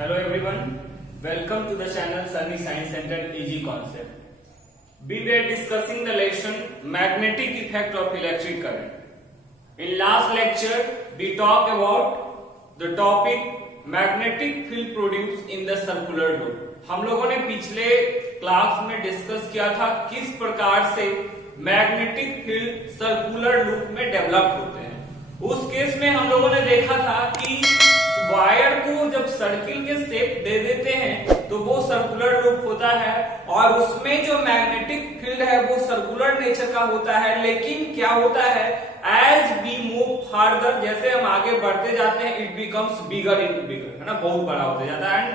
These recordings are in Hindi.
Hello everyone, welcome to the channel Sunny Science Center Easy Concept. We were discussing the lesson magnetic effect of electric current. In last lecture, we talked about the topic magnetic field produced in the circular loop. हम लोगों ने पिछले क्लास में डिस्कस किया था किस प्रकार से मैग्नेटिक फील्ड सर्कुलर लूप में डेवलप होते हैं। उस केस में हम लोगों ने देखा था कि वायर को जब सर्किल के शेप दे देते हैं तो वो सर्कुलर लूप होता है और उसमें जो मैग्नेटिक फील्ड है वो सर्कुलर नेचर का होता है। लेकिन क्या होता है, एज वी मूव फर्दर, जैसे हम आगे बढ़ते जाते हैं, इट बिकम्स बिगर इन बिगर, है ना, बहुत बड़ा होता जाता है।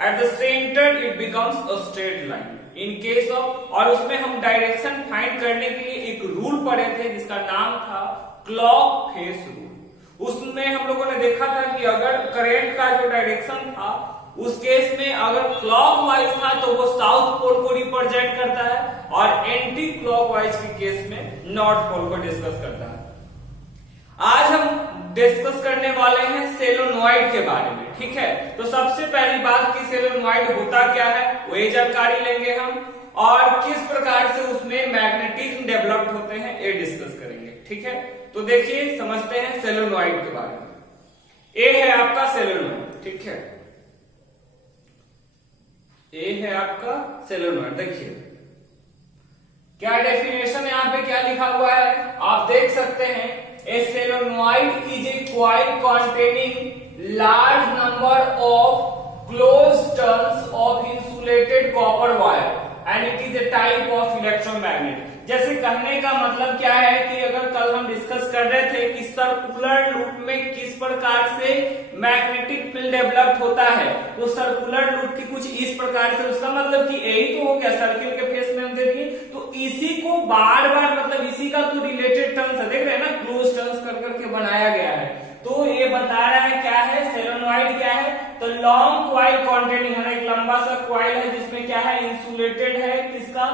And at the centre it becomes a straight line in case of, और उसमें हम डायरेक्शन फाइंड करने के लिए एक रूल पढ़े थे जिसका नाम था क्लॉक फेस रूल। उसमें हम लोगों ने देखा था कि अगर करंट का जो डायरेक्शन था उस केस में अगर क्लॉकवाइज था तो वो साउथ पोल को रिप्रेजेंट करता है और एंटी क्लॉकवाइज के केस में नॉर्थ पोल को डिस्कस करता है। आज हम डिस्कस करने वाले हैं सोलेनॉइड के बारे में, ठीक है। तो सबसे पहली बात कि सोलेनॉइड होता क्या है वो ये जानकारी लेंगे हम, और किस प्रकार से उसमें मैग्नेटिज्म डेवलप होते हैं ये डिस्कस करेंगे, ठीक है। तो देखिए समझते हैं सोलेनॉइड के बारे में। ए है आपका सोलेनॉइड, ठीक है, ए है आपका सोलेनॉइड। देखिए क्या डेफिनेशन यहाँ पे क्या लिखा हुआ है आप देख सकते हैं, ए solenoid is a coil containing large number of closed turns of insulated copper wire and it is a type of electromagnet। जैसे कहने का मतलब क्या है कि अगर कल हम डिस्कस कर रहे थे कि सर्कुलर लूप में किस प्रकार से मैग्नेटिक फील्ड डेवलप होता है, तो सर्कुलर लूप की कुछ इस प्रकार से, उसका मतलब कि यही तो हो गया, सर्किल के फेस में हम दे दिए तो इसी को बार बार, मतलब इसी का तो रिलेटेड टर्न्स है, देख रहे हैं ना, क्लोज टर्न्स कर करके बनाया गया है। तो ये बता रहा है क्या है, सोलेनॉइड क्या है, तो लॉन्ग कॉइल कॉन्टेनिंग, है ना, एक लंबा सा कॉइल है जिसमें क्या है, इंसुलेटेड है, किसका,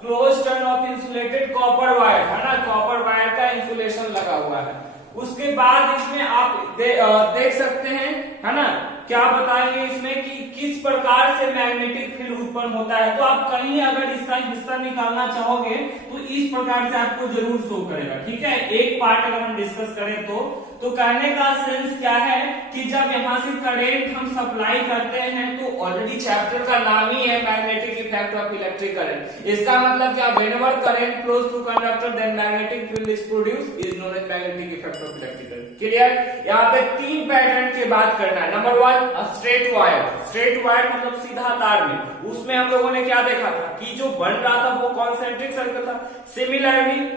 close turn off insulated copper wire, है ना, कॉपर वायर का इंसुलेशन लगा हुआ है। उसके बाद इसमें आप देख सकते हैं, है ना, क्या बताएंगे इसमें कि किस प्रकार से मैग्नेटिक फील्ड उत्पन्न होता है। तो आप कहीं अगर इसका हिस्सा निकालना चाहोगे तो इस प्रकार से आपको जरूर शो करेगा, ठीक है। एक पार्ट अगर हम डिस्कस करें तो कहने का सेंस क्या है कि जब यहां से करंट हम सप्लाई करते हैं तो ऑलरेडी चैप्टर का नाम ही है magnetic effect of electric current. इसका मतलब क्या, whenever current flows through conductor then magnetic field is produced is known as magnetic effect of electric current. Clear. यहाँ पे तीन पैटर्न की बात करना है। Number one, straight wire. Straight wire मतलब सीधा तार में, उसमें हम लोगों ने क्या देखा था कि जो बन रहा था वो कॉन्सेंट्रिक सर्कल था। सिमिलरली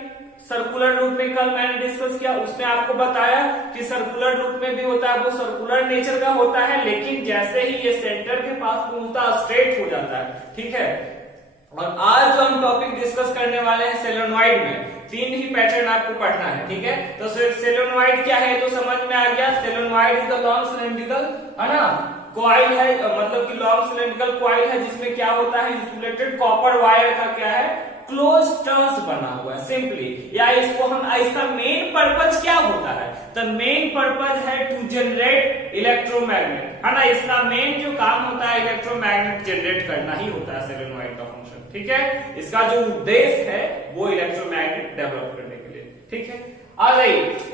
सर्कुलर लूप में कल मैंने डिस्कस किया, उसमें आपको बताया कि सर्कुलर लूप में भी होता है, वो सर्कुलर नेचर का होता है, लेकिन जैसे ही ये सेंटर के पास पहुंचता स्ट्रेट हो जाता है, ठीक है। और आज जो हम टॉपिक डिस्कस करने वाले हैं सोलेनॉइड में, तीन ही पैटर्न आपको पढ़ना है, ठीक है। तो सोलेनॉइड क्या है तो समझ में आ गया, solenoid is the long cylindrical, है ना, कॉइल है, मतलब कि लॉन्ग सिलेंड्रिकल कॉइल है जिसमें क्या होता है, इंसुलेटेड कॉपर वायर का क्या है, क्लोज टर्न्स बना हुआ है सिंपली। या इसको हम, इसका मेन पर्पज क्या होता है, द मेन पर्पज है टू जनरेट इलेक्ट्रोमैग्नेट, है ना, इसका मेन जो काम होता है इलेक्ट्रोमैग्नेट जनरेट करना ही होता है सोलेनॉइड का फंक्शन, ठीक है। इसका जो उद्देश्य है वो इलेक्ट्रोमैग्नेट डेवलप करने के लिए, ठीक है। आ गई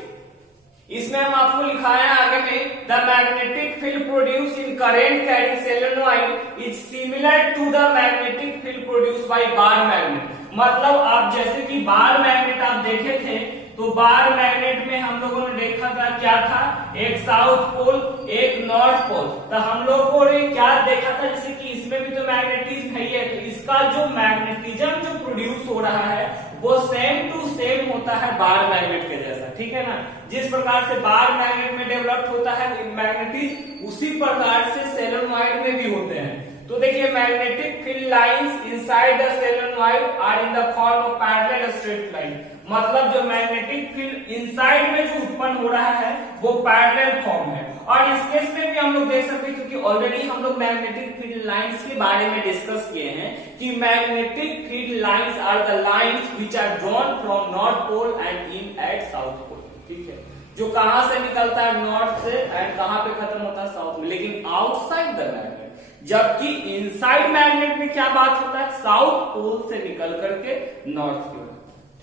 इसमें हम आपको लिखाया आगे में, the magnetic field produce in current carrying solenoid is similar to the magnetic field produce by bar magnet. मतलब आप जैसे कि बार मैग्नेट आप देखे थे, तो बार मैग्नेट में हम लोगों ने देखा था क्या था, एक साउथ पोल एक नॉर्थ पोल। तो हम लोगों ने क्या देखा था, जैसे कि इसमें भी तो मैग्नेटिज्म है, तो इसका जो मैग्नेटिज्म जो प्रोड्यूस हो रहा है वो सेम टू सेम होता है बार मैग्नेट के जैसा, ठीक है ना। जिस प्रकार से बार मैग्नेट में डेवलप होता है मैग्नेटिज्म, उसी प्रकार से सोलेनॉइड में भी होते हैं। तो देखिए magnetic field lines inside the solenoid are in the form of parallel straight line. मतलब जो मैग्नेटिक फील्ड इनसाइड में जो उत्पन्न हो रहा है वो पैरेलल फॉर्म है। और इस केस में भी हम लोग देख सकते हैं, क्योंकि ऑलरेडी हम लोग मैग्नेटिक फील्ड लाइंस के बारे में डिस्कस किए हैं कि magnetic field lines are the lines which are drawn from north pole and in at south pole, ठीक है। जो कहां से निकलता है, नॉर्थ से, एंड कहां पे खत्म होता है, साउथ में, लेकिन आउटसाइड द मैग्नेट। जबकि इनसाइड मैग्नेट में क्या बात होता है, साउथ पोल से निकल करके नॉर्थ की ओर।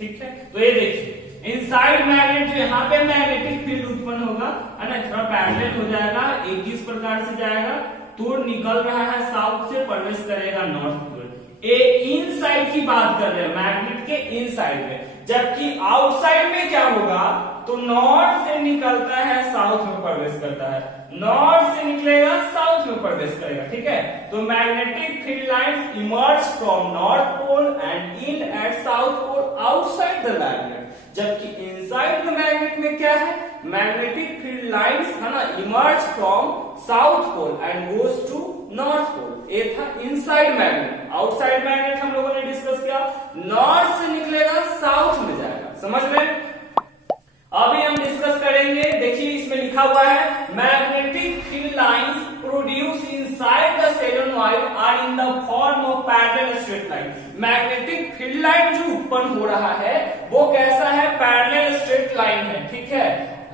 ठीक है, तो ये देखिए इनसाइड मैग्नेट, जो यहाँ पे मैग्नेटिक फील्ड उत्पन्न होगा, है ना, थोड़ा पैरेलल हो जाएगा, एक किस प्रकार से जाएगा, तो निकल रहा है साउथ से, प्रवेश करेगा नॉर्थ की ओर। ए इन साइड की बात कर रहे हैं, मैग्नेट के इन साइड में। जबकि आउटसाइड में क्या होगा, तो नॉर्थ से निकलता है, साउथ में प्रवेश करता है, नॉर्थ से निकलेगा, साउथ में प्रवेश करेगा। ठीक है, तो magnetic field lines emerge from north pole and in at south pole outside the magnet. जबकि इनसाइड द मैग्नेट में क्या है, मैग्नेटिक फील्ड लाइंस, है ना, emerge from south pole and goes to north pole. ये था इनसाइड मैग्नेट। आउटसाइड मैग्नेट हम लोगों ने डिस्कस किया, नॉर्थ से निकलेगा, साउथ में जाएगा। समझ में? अभी हम डिस्कस करेंगे, देखिए इसमें लिखा हुआ है magnetic field lines produce inside the solenoid are in the form of parallel straight line. Magnetic field line जो उत्पन्न हो रहा है वो कैसा है, पैरेलल स्ट्रेट लाइन है। ठीक है,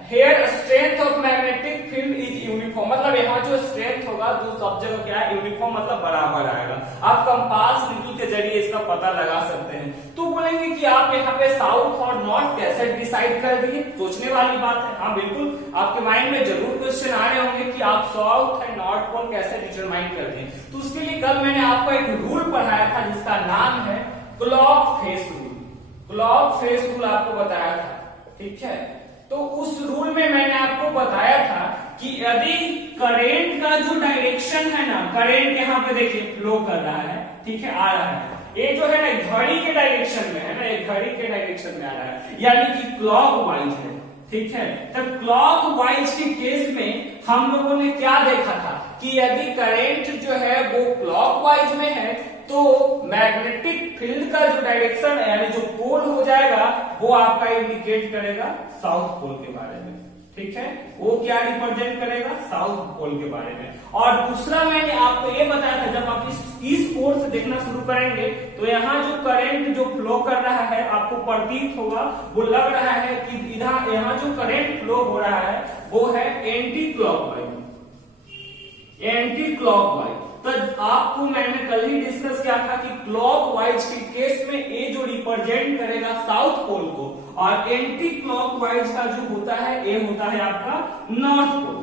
here strength of magnetic field is uniform, मतलब यहाँ जो स्ट्रेंथ होगा, जो सब जगह क्या है, यूनिफॉर्म, मतलब बराबर आएगा। आप कंपास निडल के जरिए इसका पता लगा सकते हैं। तो बोलेंगे कि आप यहाँ पे साउथ और नॉर्थ कैसे डिसाइड कर दिए, सोचने वाली बात है। हाँ बिल्कुल, आपके माइंड में जरूर क्वेश्चन आ रहे होंगे कि आप साउथ एंड नॉर्थ पोल कैसे डिटरमाइन कर दिए। तो उसके लिए कल मैंने आपको एक रूल पढ़ाया था जिसका नाम है clock face rule. Clock face rule आपको बताया था। ठीक है, तो उस रूल में मैंने आपको बताया था कि यदि करंट का जो डायरेक्शन है ना, करंट यहाँ पे देखिए फ्लो कर रहा है, ठीक है, आ रहा है, ये जो है ना घड़ी के डायरेक्शन में है ना, ये घड़ी के डायरेक्शन में आ रहा है, यानी कि क्लॉक वाइज है। ठीक है, तब क्लॉक वाइज के केस में हम लोगों ने क्या देखा था कि यदि करंट जो है वो क्लॉक वाइज में है तो मैग्नेटिक फील्ड का जो डायरेक्शन है, यानी जो पोल हो जाएगा, वो आपका इंडिकेट करेगा साउथ पोल के बारे में। ठीक है, वो क्या रिप्रेजेंट करेगा, साउथ पोल के बारे में। और दूसरा मैंने आपको ये बताया था, जब आप इस पोल से देखना शुरू करेंगे तो यहाँ जो करंट जो फ्लो कर रहा है आपको प्रतीत होगा, वो लग रहा है कि इधर यहाँ जो करंट फ्लो हो रहा है वो है एंटी क्लॉकवाइज, एंटी क्लॉकवाइज। तो आपको मैंने कल ही डिस्कस किया था कि क्लॉकवाइज के केस में ए जो रिप्रेजेंट करेगा साउथ पोल को, और एंटी क्लॉकवाइज का जो होता है ए होता है आपका नॉर्थ पोल।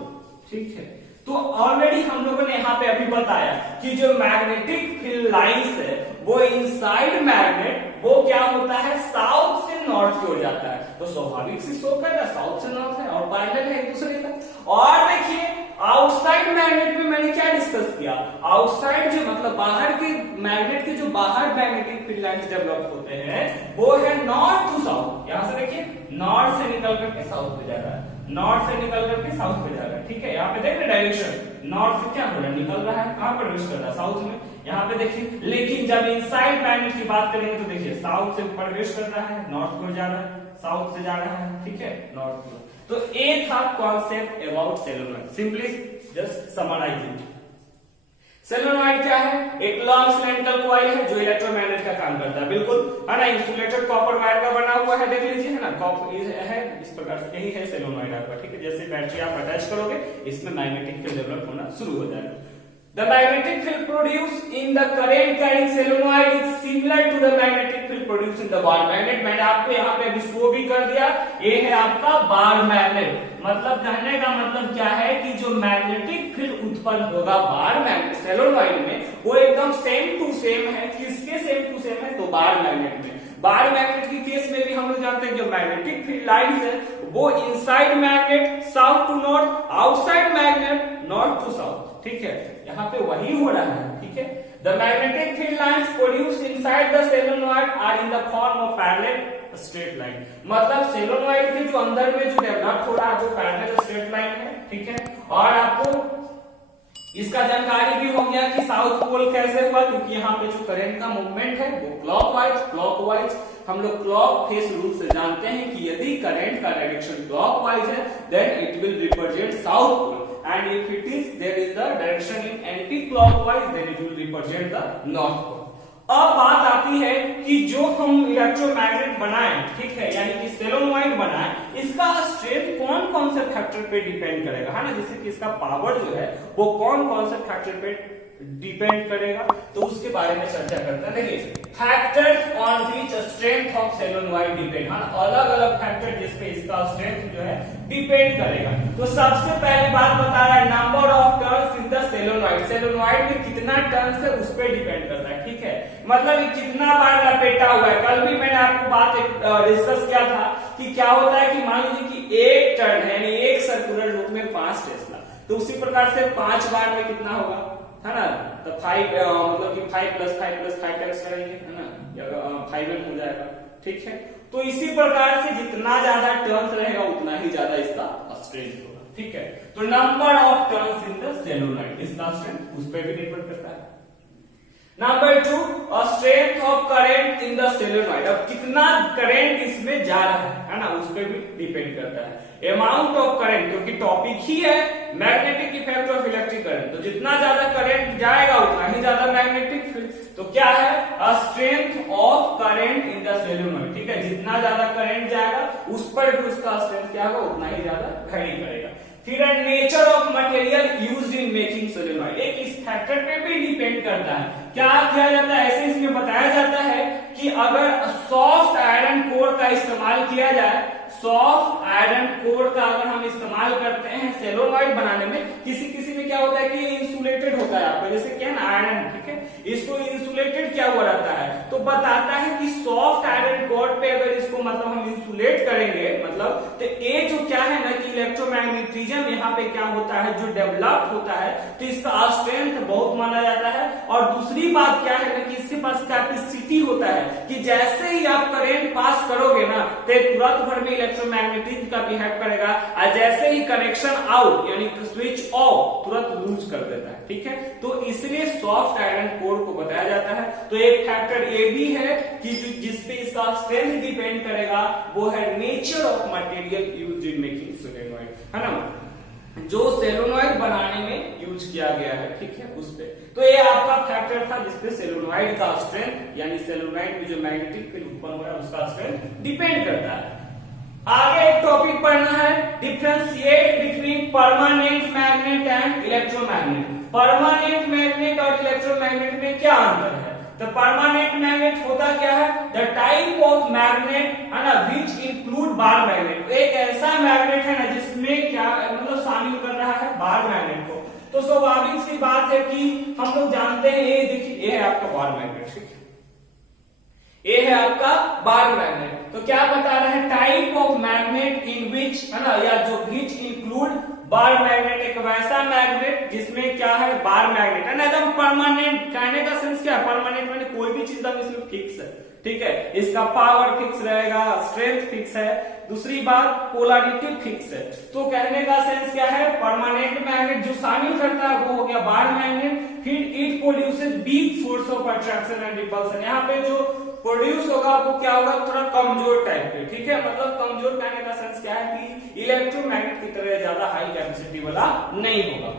ठीक है, तो ऑलरेडी हम लोगों ने यहाँ पे अभी बताया कि जो मैग्नेटिक फील्ड लाइंस है वो इनसाइड मैग्नेट वो क्या होता है, साउथ से नॉर्थ की ओर जाता है। तो स्वाभाविक से शो कर रहा साउथ से नॉर्थ है और पैरेलल है एक दूसरे का। और देखिए आउटसाइड मैग्नेट में मैंने क्या डिस्कस किया, आउटसाइड जो मतलब बाहर के मैग्नेट के जो बाहर मैग्नेटिक फील्ड लाइंस डेवलप होते हैं वो है नॉर्थ टू साउथ। यहां से देखिए नॉर्थ से निकल करके साउथ पे जा रहा है, नॉर्थ से निकल करके साउथ पे जा रहा है। ठीक है, यहाँ पे देख रहे डायरेक्शन, नॉर्थ से क्या हो रहा है, निकल रहा है, कहां प्रवेश कर रहा है, साउथ में। यहाँ पे देखिए, लेकिन जब इनसाइड मैग्नेट की बात करेंगे तो देखिए साउथ से प्रवेश कर रहा है, नॉर्थ को जा रहा है, साउथ से जा रहा है। ठीक है, नॉर्थ को। तो ये था concept about solenoid. Simply just summarize it. Solenoid क्या है, एक लॉन्ग सिलेंड्रिकल कॉइल है जो इलेक्ट्रोमैग्नेट का काम करता है, बिल्कुल, है ना, इंसुलेटेड कॉपर वायर का बना हुआ है, देख लीजिए, है ना, कॉपर है इस प्रकार से, यही है सोलेनॉइड आपका। ठीक है, जैसे बैटरी आप अटैच करोगे इसमें मैग्नेटिक फील्ड डेवलप होना शुरू हो जाएगा। The magnetic field produced in the current carrying solenoid is similar to the magnetic field produced in the bar magnet। मैंने आपको यहाँ पे अभी शो भी कर दिया, ये है आपका बार मैग्नेट। मतलब कहने का मतलब क्या है कि जो मैग्नेटिक फील्ड उत्पन्न होगा बार मैग्नेट सोलेनॉइड में वो एकदम सेम टू सेम है। किसके सेम टू सेम है, तो बार मैग्नेट में। बार मैग्नेट के केस में भी हम लोग जानते हैं जो मैग्नेटिक फील्ड लाइंस है वो inside magnet south to north, outside magnet north to south. ठीक है, यहाँ पे वही हो रहा है। ठीक है, the magnetic field lines produced inside the solenoid are in the form of parallel straight line. मतलब सोलेनॉइड के जो अंदर में जो डेवलप हो रहा है वो पैरेलल स्ट्रेट लाइन है। ठीक है, और आपको इसका जानकारी भी हो गया कि साउथ पोल कैसे हुआ, क्योंकि यहाँ पे जो करंट का मूवमेंट है वो क्लॉकवाइज हम लोग क्लॉक फेस रूल से जानते हैं कि यदि करंट का डायरेक्शन क्लॉकवाइज है then it will represent south pole, and if it is there is the direction in anti clockwise then it will represent the north pole. अब बात आती है कि जो हम इलेक्ट्रोमैग्नेट बनाए, ठीक है, यानी कि सोलेनॉइड बनाए, इसका स्ट्रेंथ कौन कौन कौन से फैक्टर पे डिपेंड करेगा, है ना, जैसे कि इसका पावर जो है वो कौन कौन से फैक्टर पे डिपेंड करेगा, तो उसके बारे में चर्चा करते हैं। देखिए factors on which strength of solenoid depend, हाँ अलग अलग फैक्टर जिस पे इसका स्ट्रेंथ जो है डिपेंड करेगा। तो सबसे पहली बात बता रहा है number of turns in the solenoid, solenoid में कितना टर्न्स है उस पर डिपेंड करता है, ठीक है, मतलब ये कितना बार लपेटा हुआ है। कल भी मैंने आपको बात डिस्कस किया था कि क्या होता है कि मान लीजिए कि एक टर्न है यानी एक सर्कुलर लूप में 5 टेस्ला, तो उसी प्रकार से 5 बार में कितना होगा, है ना, तो 5 मतलब कि 5 + 5 + 5 टैक्स करेंगे, है ना, या 5n हो जाएगा, ठीक है। तो इसी प्रकार से जितना ज्यादा टर्न्स रहेगा उतना ही ज्यादा इसका स्ट्रेंथ होगा, ठीक है। तो number of turns in the solenoid, इसका स्ट्रेंथ उस पर भी निर्भर करता है। Number 2, strength of current in the solenoid, अब कितना करंट इसमें जा रहा है ना, उस पर भी डिपेंड करता है। अमाउंट ऑफ करंट, क्योंकि टॉपिक ही है magnetic effect of electric current, तो जितना ज्यादा करंट जाएगा उतना ही ज्यादा मैग्नेटिक फील्ड, तो क्या है strength of current in the solenoid, ठीक है, जितना ज्यादा करंट जाएगा उस पर भी उसका स्ट्रेंथ क्या होगा उतना ही ज्यादा वैरी करेगा। फिर nature of material used in making solenoid, एक इस फैक्टर पे भी डिपेंड करता है। क्या किया जाता है, ऐसे इसमें बताया जाता है कि अगर सॉफ्ट आयरन कोर का इस्तेमाल किया जाए, सॉफ्ट आयरन कोर का अगर हम इस्तेमाल करते हैं सोलेनॉइड बनाने में, किसी किसी में क्या होता है कि इंसुलेटेड होता है आपका, जैसे क्या ना आयरन, ठीक है, इसको इंसुलेटेड क्या हुआ रहता है, तो बताता है कि सॉफ्ट आयरन कोर पे अगर इसको मतलब हम इंसुलेट करेंगे, मतलब तो ये जो क्या है ना कि इलेक्ट्रोमैग्नेटिज्म यहाँ पे क्या होता है जो डेवलप होता है, तो इसका स्ट्रेंथ बहुत माना जाता है। और दूसरी बात क्या है ना कि इसके पास कैपेसिटी होता है कि जैसे ही आप करंट पास करोगे ना तो तुरंत भर में इलेक्ट्रोमैग्नेटिज्म का बिहेव करेगा, और जैसे ही कनेक्शन आउट यानी स्विच ऑफ तुरंत लूज कर देता है, ठीक है। तो इसलिए सॉफ्ट आयरन कोर को बताया जाता है। तो एक फैक्टर ये भी है कि जिसपे इसका स्ट्रेंथ डिपेंड करेगा वो है nature of material used in making solenoid, है ना, जो सोलेनॉइड बनाने में यूज किया गया है, ठीक है, उस पे। तो ये आपका फैक्टर था जिसपे सोलेनॉइड का स्ट्रेंथ यानी सोलेनॉइड में जो मैग्नेटिक फील्ड उत्पन्न हो रहा है उसका स्ट्रेंथ डिपेंड करता है। आगे एक टॉपिक पढ़ना है differentiate between permanent magnet and electromagnet. Permanent magnet और इलेक्ट्रोमैग्नेट में क्या अंतर है, तो परमानेंट मैग्नेट होता क्या है, द टाइप ऑफ मैग्नेट, है ना, विच इंक्लूड बार मैग्नेट, एक ऐसा मैग्नेट है ना जिसमें क्या मतलब शामिल कर रहा है बार मैग्नेट को। तो स्वाभाविक सी बात है कि हम लोग जानते हैं, ये देखिए ये है आपका बार मैग्नेट, ठीक है, ये है आपका बार मैग्नेट। तो क्या बता रहे हैं, टाइप ऑफ मैग्नेट इन विच, है ना, या जो विच इंक्लूड बार मैग्नेट, एक वैसा मैग्नेट जिसमें क्या है बार मैग्नेट, है ना, एकदम परमानेंट। कहने का सेंस क्या है, परमानेंट माने कोई भी चीज एकदम इसमें फिक्स है, ठीक है, इसका पावर फिक्स रहेगा, स्ट्रेंथ फिक्स है, दूसरी बात पोलैरिटी फिक्स है। तो कहने का सेंस क्या है, परमानेंट मैग्नेट जो शामिल करता है वो हो गया बार मैग्नेट। फिर it produces weak force of attraction and repulsion, यहाँ पे जो प्रोड्यूस होगा वो क्या होगा, थोड़ा कमजोर टाइप के, ठीक है, मतलब कमजोर कहने का सेंस क्या है कि इलेक्ट्रोमैग्नेट की तरह ज्यादा हाई कैपेसिटी वाला नहीं होगा।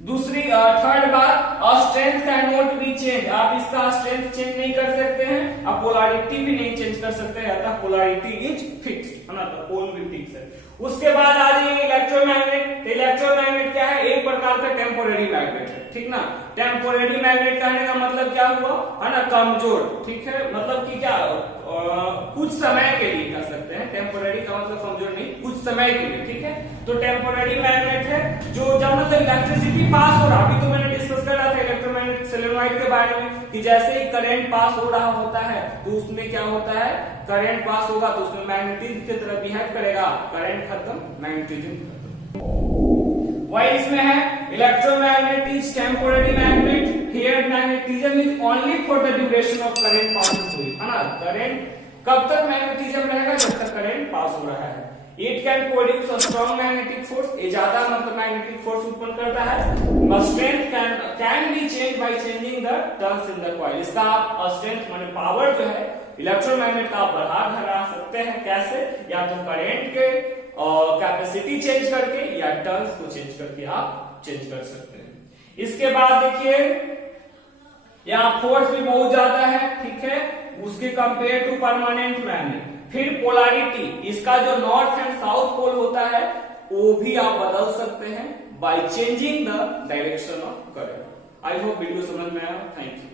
दूसरी थर्ड बात, strength can not be change, आप इसका स्ट्रेंथ चेंज नहीं कर सकते हैं, आप पोलैरिटी भी नहीं चेंज कर सकते हैं, अतः पोलैरिटी इज फिक्स्ड, है ना, तो पोल भी फिक्स है। उसके बाद आ जाइए इलेक्ट्रोमैग्नेट। इलेक्ट्रोमैग्नेट क्या है, एक प्रकार का टेम्पोररी मैग्नेट है, ठीक ना, टेम्पोररी मैग्नेट कहने का मतलब क्या हुआ, है ना, कमजोर, ठीक है, मतलब कि क्या कुछ समय के लिए कह सकते हैं, टेम्पोररी का मतलब कमजोर नहीं, कुछ समय के लिए, ठीक है। तो टेम्पोररी मैग्नेट है जो जब मतलब इलेक्ट्रिसिटी पास हो रहा, अभी तो मैंने डिस्कस कर रहा था इलेक्ट्रोमैग्नेट सोलेनॉइड के बारे में कि जैसे ही करंट पास हो रहा होता है तो उसमें क्या होता है, करंट पास होगा तो उसमें मैग्नेटिज्म की तरह बिहेव करेगा, करंट खत्म, मैग्नेटिज्म खत्म। वही इसमें है electromagnet is temporary magnet, here magnetism is only for the duration of current passing through, है ना, करंट कब तक मैग्नेटिज्म रहेगा, जब तक करंट पास हो रहा है। It can produce a strong magnetic force, ये ज्यादा मतलब मैग्नेटिक फोर्स उत्पन्न करता है। Strength can be changed by changing the turns in the coil, इसका आप स्ट्रेंथ माने पावर जो है इलेक्ट्रोमैग्नेट का आप बढ़ा घटा सकते हैं, कैसे, या तो करंट के कैपेसिटी चेंज करके या टर्न्स को चेंज करके आप चेंज कर सकते हैं। इसके बाद देखिए यहाँ फोर्स भी बहुत ज्यादा है, ठीक है, उसके कंपेयर टू परमानेंट मैग्नेट। फिर पोलैरिटी, इसका जो नॉर्थ एंड साउथ पोल होता है वो भी आप बदल सकते हैं by changing the direction of current. I hope video समझ में आया। Thank you.